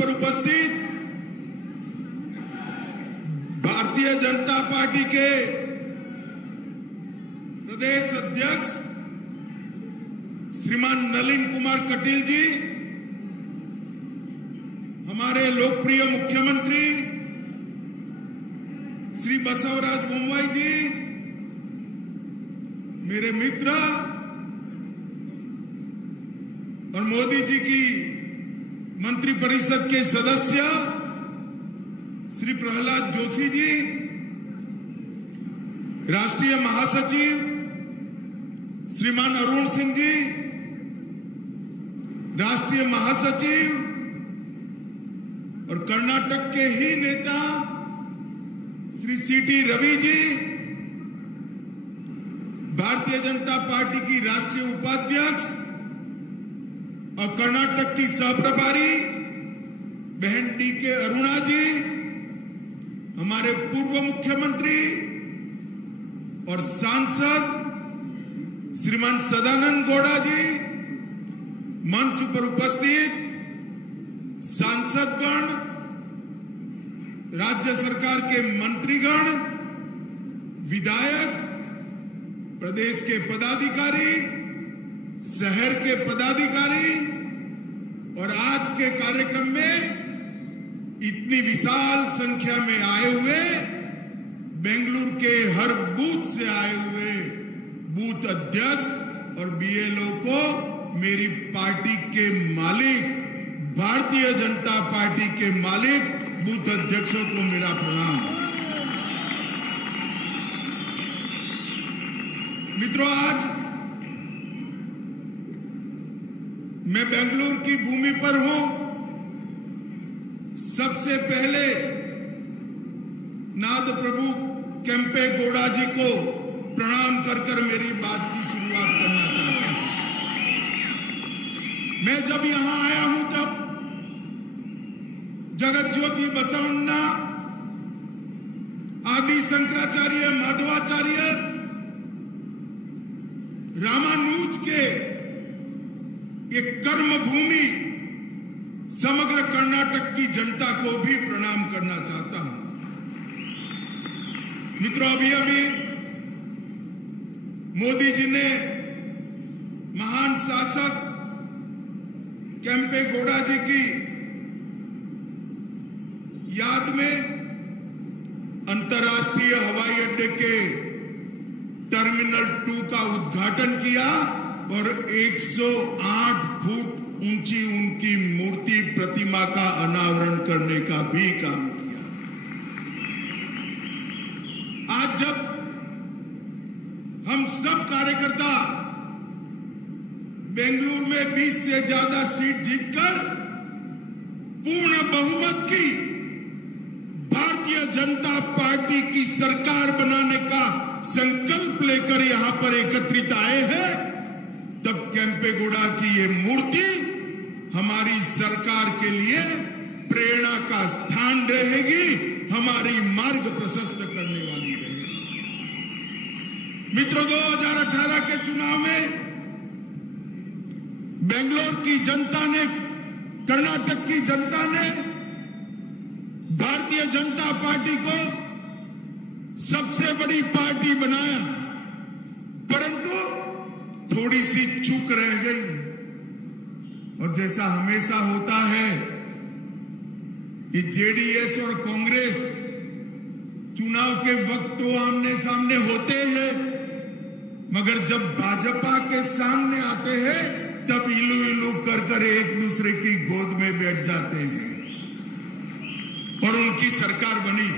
पर उपस्थित भारतीय जनता पार्टी के प्रदेश अध्यक्ष श्रीमान नलिन कुमार कटील जी, हमारे लोकप्रिय मुख्यमंत्री श्री बसवराज बोम्मई जी, मेरे मित्र और मोदी जी की मंत्री परिषद के सदस्य श्री प्रहलाद जोशी जी, राष्ट्रीय महासचिव श्रीमान अरुण सिंह जी, राष्ट्रीय महासचिव और कर्नाटक के ही नेता श्री सीटी रवि जी, भारतीय जनता पार्टी की राष्ट्रीय उपाध्यक्ष और कर्नाटक की सहप्रभारी बहन डी.के. अरुणा जी, हमारे पूर्व मुख्यमंत्री और सांसद श्रीमान सदानंद गौड़ा जी, मंच पर उपस्थित सांसदगण, राज्य सरकार के मंत्रीगण, विधायक, प्रदेश के पदाधिकारी, शहर के पदाधिकारी और आज के कार्यक्रम में इतनी विशाल संख्या में आए हुए बेंगलुरु के हर बूथ से आए हुए बूथ अध्यक्ष और बीएलओ को मेरी पार्टी के मालिक, भारतीय जनता पार्टी के मालिक बूथ अध्यक्षों को मेरा प्रणाम। मित्रों, आज मैं बेंगलुरु की भूमि पर हूं। सबसे पहले नाद प्रभु केम्पे गौड़ा जी को प्रणाम कर मेरी बात की शुरुआत करना चाहता हूं। मैं जब यहां आया हूं तब जगत ज्योति बसवन्ना, आदि शंकराचार्य, माधवाचार्य, रामानुज के एक कर्म भूमि समग्र कर्नाटक की जनता को भी प्रणाम करना चाहता हूं। मित्रों, अभी मोदी जी ने महान शासक केम्पे गौड़ा जी की याद में अंतर्राष्ट्रीय हवाई अड्डे के टर्मिनल 2 का उद्घाटन किया और 108 फुट ऊंची उनकी मूर्ति प्रतिमा का अनावरण करने का भी काम किया। आज जब हम सब कार्यकर्ता बेंगलुरु में 20 से ज्यादा सीट जीतकर पूर्ण बहुमत की भारतीय जनता पार्टी की सरकार बनाने का संकल्प लेकर यहां पर एकत्रित आए हैं, तब केम्पे गौड़ा की ये मूर्ति हमारी सरकार के लिए प्रेरणा का स्थान रहेगी, हमारी मार्ग प्रशस्त करने वाली रहेगी। मित्रों, 2018 के चुनाव में बेंगलुरु की जनता ने, कर्नाटक की जनता ने भारतीय जनता पार्टी को सबसे बड़ी पार्टी बनाया, परंतु थोड़ी सी चूक रह गई। और जैसा हमेशा होता है कि जेडीएस और कांग्रेस चुनाव के वक्त तो आमने सामने होते हैं, मगर जब भाजपा के सामने आते हैं तब इलू इलू कर एक दूसरे की गोद में बैठ जाते हैं और उनकी सरकार बनी।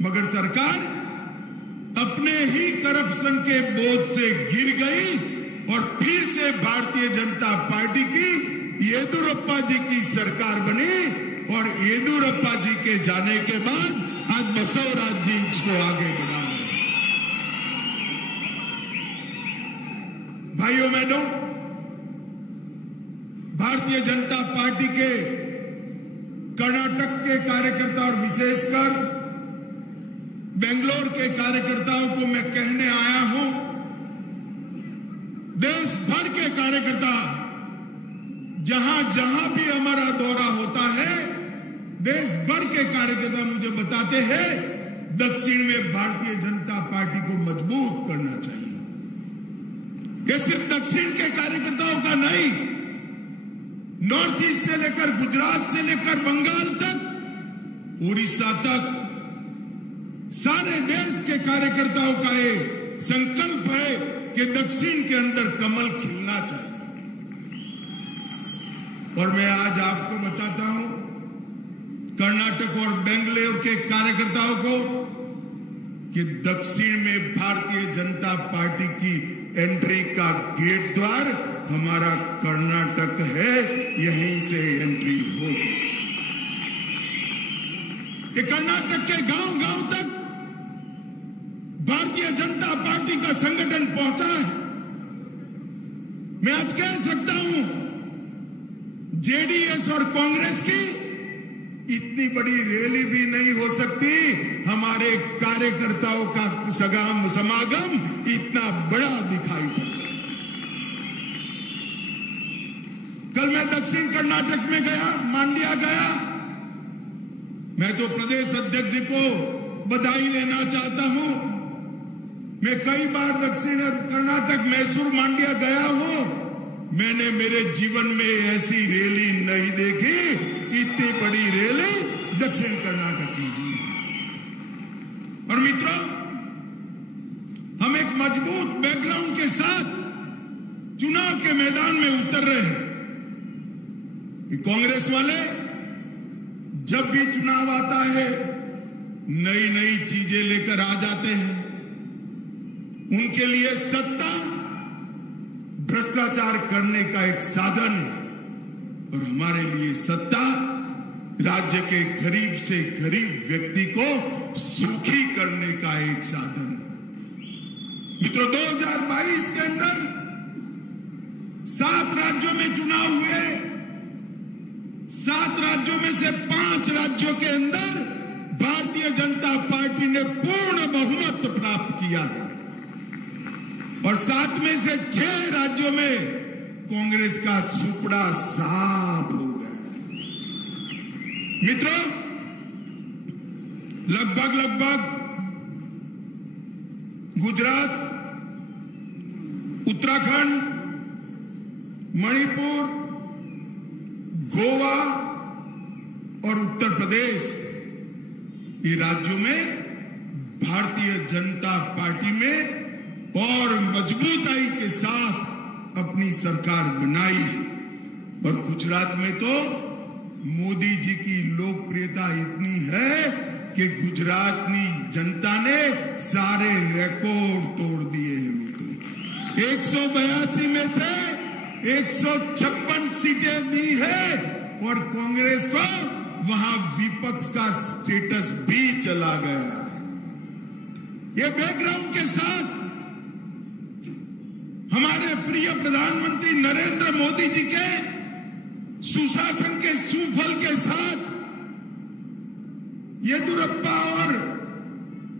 मगर सरकार अपने ही करप्शन के बोझ से गिर गई और फिर से भारतीय जनता पार्टी की येदियुरप्पा जी की सरकार बनी और येदियुरप्पा जी के जाने के बाद आज बसवराज जी इसको आगे बढ़ा रहे हैं। भाइयों बहनों, भारतीय जनता पार्टी के कर्नाटक के कार्यकर्ता और विशेषकर बेंगलुरु के कार्यकर्ताओं को मैं कहने आया हूं, देश भर के कार्यकर्ता जहां जहां भी हमारा दौरा होता है देश भर के कार्यकर्ता मुझे बताते हैं दक्षिण में भारतीय जनता पार्टी को मजबूत करना चाहिए। ये सिर्फ दक्षिण के कार्यकर्ताओं का नहीं, नॉर्थ ईस्ट से लेकर गुजरात से लेकर बंगाल तक, उड़ीसा तक, सारे देश के कार्यकर्ताओं का ये संकल्प है कि दक्षिण के अंदर कमल खिलना चाहिए। और मैं आज आपको बताता हूं कर्नाटक और बेंगलुरु के कार्यकर्ताओं को कि दक्षिण में भारतीय जनता पार्टी की एंट्री का गेट द्वार हमारा कर्नाटक है, यहीं से एंट्री हो सकती है। कि कर्नाटक के गांव-गांव तक भारतीय जनता पार्टी का संगठन पहुंचा है। मैं आज कह सकता हूं जेडीएस और कांग्रेस की इतनी बड़ी रैली भी नहीं हो सकती, हमारे कार्यकर्ताओं का समागम इतना बड़ा दिखाई पड़ता है। कल मैं दक्षिण कर्नाटक में गया, मांड्या गया। मैं तो प्रदेश अध्यक्ष जी को बधाई देना चाहता हूं। मैं कई बार दक्षिण कर्नाटक, मैसूर, मांड्या गया हूं। मैंने मेरे जीवन में ऐसी रैली नहीं देखी, इतनी बड़ी रैली दक्षिण कर्नाटक में हुई। और मित्रों, हम एक मजबूत बैकग्राउंड के साथ चुनाव के मैदान में उतर रहे हैं। कांग्रेस वाले जब भी चुनाव आता है नई नई चीजें लेकर आ जाते हैं। उनके लिए सत्ता भ्रष्टाचार करने का एक साधन है और हमारे लिए सत्ता राज्य के गरीब से गरीब व्यक्ति को सुखी करने का एक साधन है। मित्रों, 2022 के अंदर 7 राज्यों में चुनाव हुए। 7 राज्यों में से 5 राज्यों के अंदर भारतीय जनता पार्टी ने पूर्ण बहुमत प्राप्त किया है और 7 में से 6 राज्यों में कांग्रेस का सुपड़ा साफ हो गया। मित्रों, लगभग गुजरात, उत्तराखंड, मणिपुर, गोवा और उत्तर प्रदेश, ये राज्यों में भारतीय जनता पार्टी में और मजबूताई के साथ अपनी सरकार बनाई। और गुजरात में तो मोदी जी की लोकप्रियता इतनी है कि गुजरातनी जनता ने सारे रिकॉर्ड तोड़ दिए हैं। मित्रों, 182 में से 156 सीटें दी है और कांग्रेस को वहां विपक्ष का स्टेटस भी चला गया है। ये बैकग्राउंड के साथ हमारे प्रिय प्रधानमंत्री नरेंद्र मोदी जी के सुशासन के सुफल के साथ येदियुरप्पा और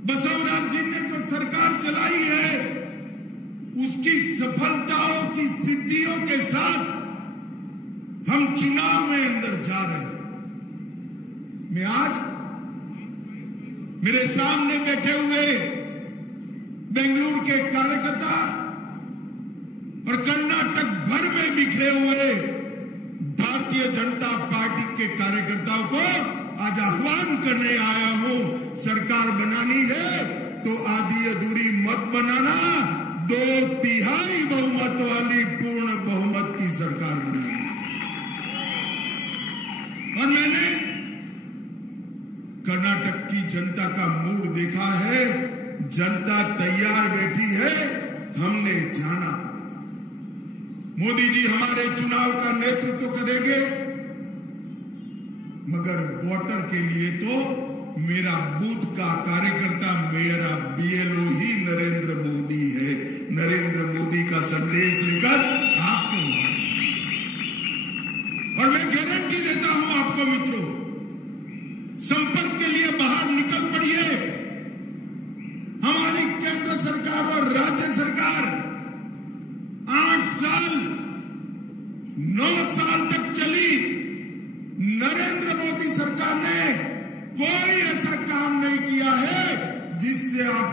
बसवराज जी ने जो सरकार चलाई है, उसकी सफलताओं की सिद्धियों के साथ हम चुनाव में अंदर जा रहे हैं। मैं आज मेरे सामने बैठे हुए बेंगलुरु के कार्यकर्ता और कर्नाटक भर में बिखरे हुए भारतीय जनता पार्टी के कार्यकर्ताओं को आज आह्वान करने आया हूं। सरकार बनानी है तो आधी अधूरी मत बनाना, 2/3 बहुमत वाली पूर्ण बहुमत की सरकार बनानी। और मैंने कर्नाटक की जनता का मूड देखा है। जनता तैयार बैठी है, हमने जाना पड़ेगा। मोदी जी हमारे चुनाव का नेतृत्व करेंगे, मगर वोटर के लिए तो मेरा बूथ का कार्यकर्ता, मेरा बीएलओ ही नरेंद्र मोदी है। नरेंद्र मोदी का संदेश लेकर आपको, और मैं गारंटी देता हूं आपको मित्रों, संपर्क के लिए बाहर निकल पड़िए। हमारी केंद्र सरकार और राज्य सरकार 8 साल 9 साल तक चली नरेंद्र मोदी सरकार ने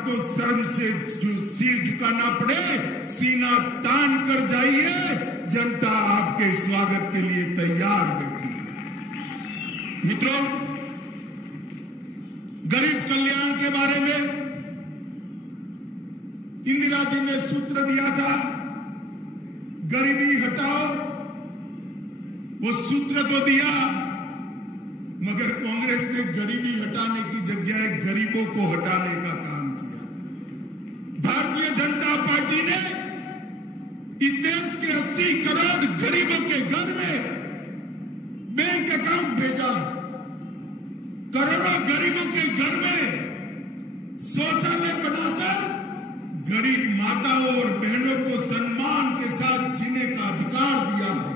आपको शर्म से जो सिर झुकाना पड़े, सीना तान कर जाइए। जनता आपके स्वागत के लिए तैयार बैठी है। मित्रों, गरीब कल्याण के बारे में इंदिरा जी ने सूत्र दिया था, गरीबी हटाओ। वो सूत्र तो दिया, मगर कांग्रेस ने गरीबी हटाने की जगह गरीबों को हटाने का काम किया। भारतीय जनता पार्टी ने इस देश के 80 करोड़ गरीबों के घर में बैंक अकाउंट भेजा। करोड़ों गरीबों के घर में शौचालय बनाकर गरीब माताओं और बहनों को सम्मान के साथ जीने का अधिकार दिया है।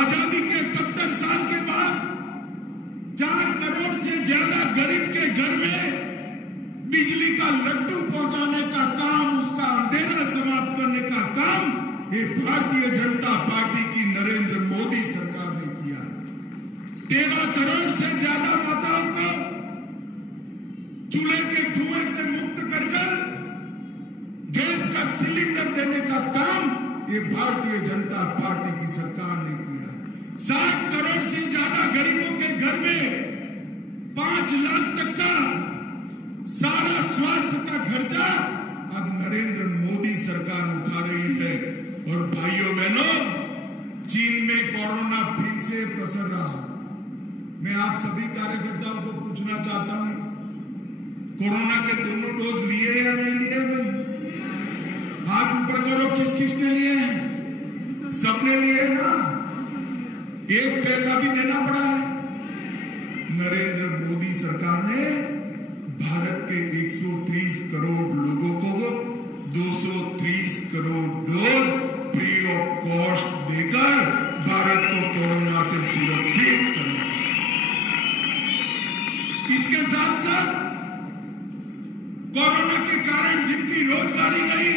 आजादी के 70 साल के बाद 4 करोड़ से ज्यादा गरीब के घर में बिजली का लड्डू पहुंचाने का काम, उसका अंधेरा समाप्त करने का काम ये भारतीय जनता पार्टी की नरेंद्र मोदी सरकार ने किया। 13 करोड़ से ज्यादा माताओं को चूल्हे के धुएं से मुक्त कर गैस का सिलेंडर देने का काम ये भारतीय जनता पार्टी की सरकार ने किया। 60 करोड़ से ज्यादा गरीबों के घर में 5 लाख तक का सारा स्वास्थ्य का खर्चा अब नरेंद्र मोदी सरकार उठा रही है। और भाइयों बहनों, चीन में कोरोना फिर से पसर रहा। मैं आप सभी कार्यकर्ताओं को पूछना चाहता हूं, कोरोना के दोनों डोज लिए या नहीं लिए? भाई हाथ ऊपर करो, किस किसने लिए हैं? सबने लिए ना? एक पैसा भी देना पड़ा है? नरेंद्र मोदी सरकार ने भारत के 130 करोड़ लोगों को 230 crore dose free of cost देकर भारत को कोरोना से सुरक्षित करना। इसके साथ साथ कोरोना के कारण जिनकी रोजगारी गई,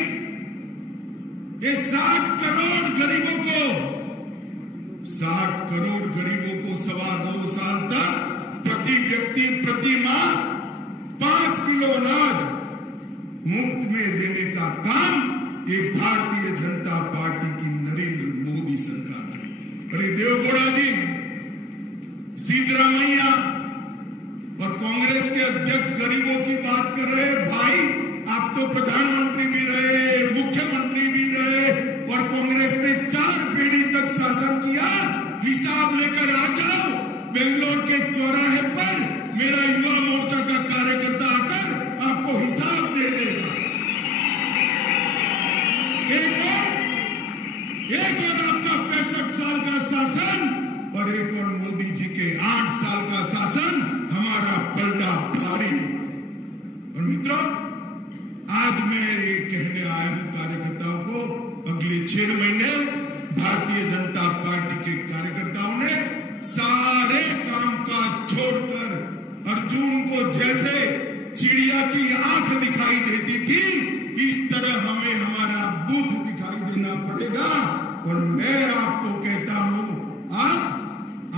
ये 60 करोड़ गरीबों को 2.25 साल तक प्रति व्यक्ति प्रति माह 5 किलो अनाज मुफ्त में देने का काम ये भारतीय जनता पार्टी की नरेंद्र मोदी सरकार है। अरे देवगौड़ा जी, सिद्धरामैया और कांग्रेस के अध्यक्ष गरीबों की बात कर रहे हैं। भाई, आप तो प्रधानमंत्री भी रहे, मुख्यमंत्री भी रहे और कांग्रेस ने 4 पीढ़ी तक शासन किया। हिसाब लेकर आ जाओ। बेंगलोर के चौराहे पर मेरा युवा मोर्चा का कार्यकर्ता आकर आपको हिसाब दे देगा। एक और आपका 65 साल का शासन और एक और मोदी जी के 8 साल का शासन, हमारा पलटा भारी है। और मित्रों, आज मैं ये कहने आया हूं कार्यकर्ताओं को, अगले 6 महीने भारतीय जनता पार्टी के कार्यकर्ताओं ने सारे कामकाज छोड़कर, अर्जुन को जैसे चिड़िया की आंख दिखाई देती थी, इस तरह हमें हमारा बुद्ध दिखाई देना पड़ेगा। और मैं आपको कहता हूं, आप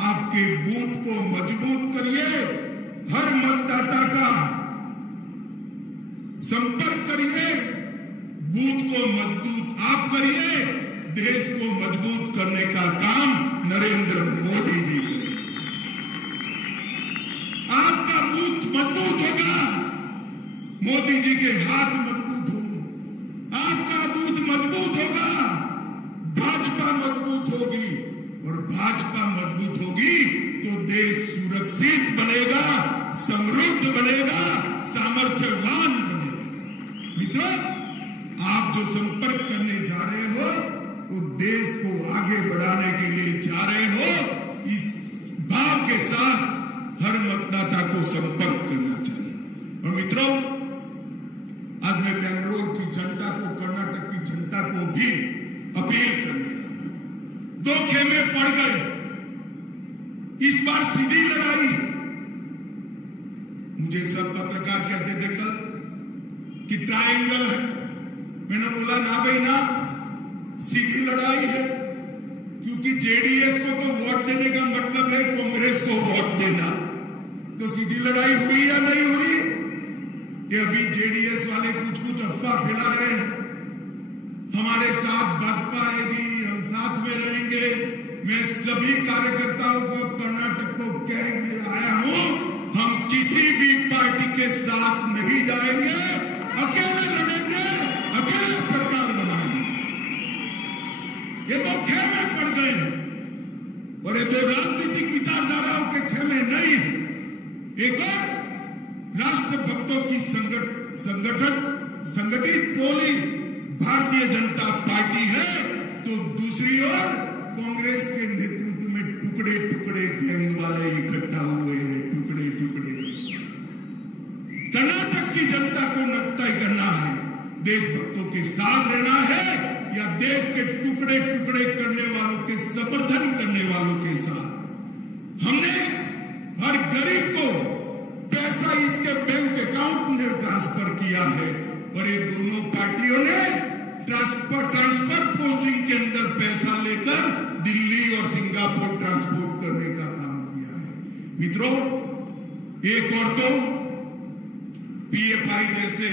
आपके बूथ को मजबूत करिए, हर मतदाता का संपर्क करिए, बूथ को मजबूत आप करिए, देश को मजबूत करने का काम नरेंद्र मोदी जी करें। आपका बूथ मजबूत होगा, मोदी जी के हाथ मजबूत होंगे। आपका बूथ मजबूत होगा, भाजपा मजबूत होगी, और भाजपा मजबूत होगी तो देश सुरक्षित बनेगा, समृद्ध बनेगा, सामर्थ्यवान बनेगा। मित्रों, आप जो संपर्क करने जा रहे हो, वो देश को आगे बढ़ाने के लिए जा रहे हो। इस भाव के साथ हर मतदाता को संपर्क करना चाहिए। और मित्रों, आज मैं बेंगलोर की जनता को, कर्नाटक की जनता को भी अपील करने आया। 2 खेमे पड़ गए, इस बार सीधी लड़ाई। मुझे सब पत्रकार कहते थे कल कि ट्रायंगल है। मैंने बोला ना भाई ना, सीधी लड़ाई है, क्योंकि जेडीएस को तो वोट देने का मतलब है कांग्रेस को वोट देना। तो सीधी लड़ाई हुई या नहीं हुई? कि अभी जेडीएस वाले कुछ कुछ अफवाह फैला रहे हैं, हमारे साथ भाजपा आएगी, हम साथ में रहेंगे। मैं सभी कार्यकर्ताओं को कर्नाटक को कह के आया हूं, हम किसी भी पार्टी के साथ नहीं जाएंगे, अकेले लड़ेंगे, अकेले सरकार बनाएंगे। ये तो खेमे पड़ गए हैं और ये दो राजनीतिक विचारधाराओं के खेमे नहीं है। एक और राष्ट्रभक्तों की संगठित टोली भारतीय जनता पार्टी है, तो दूसरी ओर कांग्रेस के नेतृत्व में टुकड़े टुकड़े गैंग वाले इकट्ठा हुए हैं, टुकड़े टुकड़े। कर्नाटक की जनता को तय करना है, देशभक्तों के साथ रहना है या देश के टुकड़े टुकड़े करने वालों के समर्थन करने वालों के साथ। हमने हर गरीब को पैसा इसके बैंक अकाउंट में ट्रांसफर किया है और ये दोनों पार्टियों ने ट्रांसफर पोस्टिंग के अंदर पैसा लेकर दिल्ली और सिंगापुर ट्रांसपोर्ट करने का काम किया है। मित्रों, एक और तो पीएफआई जैसे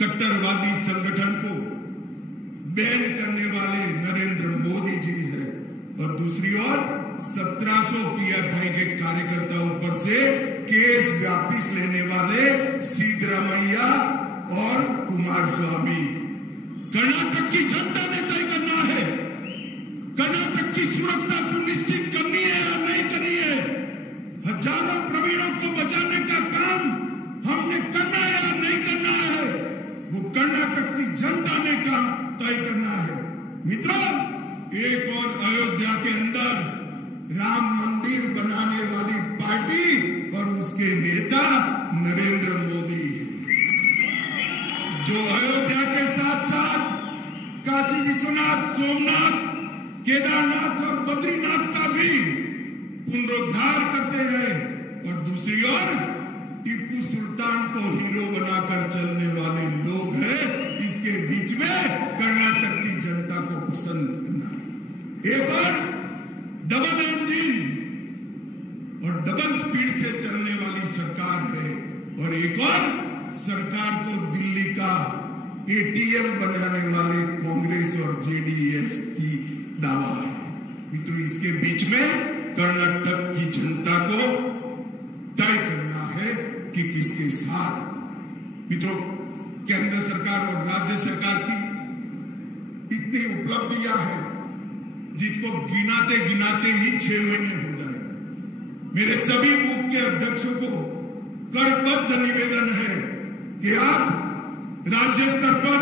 कट्टरवादी संगठन को बैन करने वाले नरेंद्र मोदी जी है और दूसरी ओर 1700 पीएफआई के कार्यकर्ताओं पर से केस वापिस लेने वाले सिद्धरामैया और कुमारस्वामी। कर्नाटक की जनता ने तय करना है, कर्नाटक की सुरक्षा सुनिश्चित करनी है या नहीं करनी है। हजारों प्रवीणों को बचाने का काम हमने करना है या नहीं करना है, वो कर्नाटक की जनता ने काम तय करना है। मित्रों, एक और अयोध्या के अंदर राम मंदिर बनाने वाली पार्टी और उसके नेता नरेंद्र मोदी, जो अयोध्या के साथ साथ काशी विश्वनाथ, सोमनाथ, केदारनाथ और बद्रीनाथ का भी पुनरुद्धार करते हैं और दूसरी ओर टीपू सुल्तान को हीरो बनाकर चलने वाले लोग हैं। इसके बीच में कर्नाटक की जनता को पसंद करना है। एक और डबल इंजन और डबल स्पीड से चलने वाली सरकार है और एक और सरकार को दिल्ली का एटीएम बनाने वाले कांग्रेस और जेडीएस की दावा है। मित्रों, इसके बीच में कर्नाटक की जनता को तय करना है कि किसके साथ। मित्रों, केंद्र सरकार और राज्य सरकार की इतनी उपलब्धियां हैं जिसको गिनाते गिनाते ही 6 महीने हो जाएगा। मेरे सभी बूथ के अध्यक्षों को करबद्ध निवेदन है कि आप राज्य स्तर पर,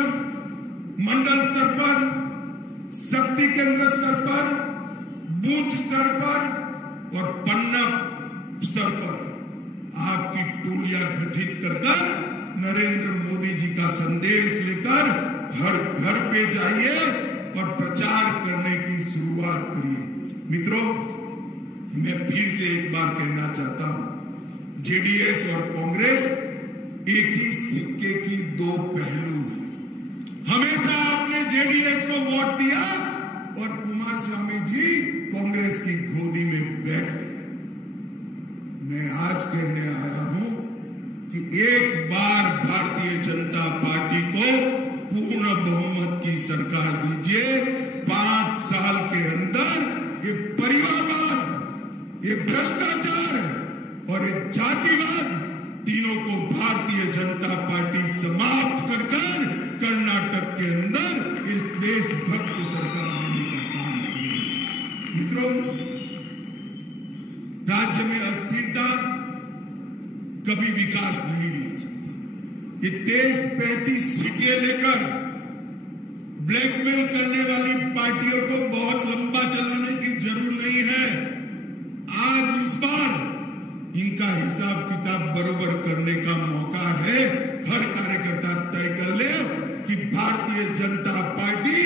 मंडल स्तर पर, शक्ति केंद्र स्तर पर, बूथ स्तर पर और पन्ना स्तर पर आपकी टोलियां गठित कर नरेंद्र मोदी जी का संदेश लेकर हर घर पे जाइए और प्रचार करने की शुरुआत करिए। मित्रों, मैं फिर से एक बार कहना चाहता हूं, जेडीएस और कांग्रेस एक ही सिक्के की दो पहलू हैं। हमेशा आपने जेडीएस को वोट दिया और कुमारस्वामी जी कांग्रेस की गोदी में बैठ गए। मैं आज कहने आया हूं कि एक बार भारतीय जनता पार्टी को पूर्ण बहुमत की सरकार दीजिए। 5 साल के अंदर ये परिवारवाद, ये भ्रष्टाचार और ये जातिवाद तीनों को भारतीय जनता पार्टी समाप्त कर कर्नाटक के अंदर इस देशभक्त सरकार बनने का काम करेगी। मित्रों, राज्य में अस्थिरता कभी विकास नहीं ला सकती। ये 33 सीटें लेकर ब्लैकमेल करने वाली पार्टियों को बहुत लंबा चलाने की जरूरत नहीं है। आज इस बार इनका हिसाब किताब बरोबर करने का मौका है। हर कार्यकर्ता तय कर ले कि भारतीय जनता पार्टी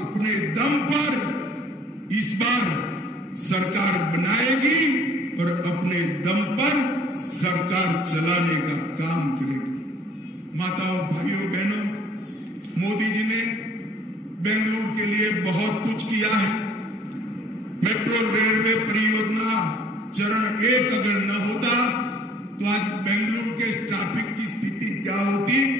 अपने दम पर इस बार सरकार बनाएगी और अपने दम पर सरकार चलाने का काम करेगी। माताओं, भाइयों, बहनों, मोदी जी ने बेंगलुरु के लिए बहुत कुछ किया है। मेट्रो रेलवे परियोजना चरण 1 अगर न होता तो आज बेंगलुरु के ट्रैफिक की स्थिति क्या होती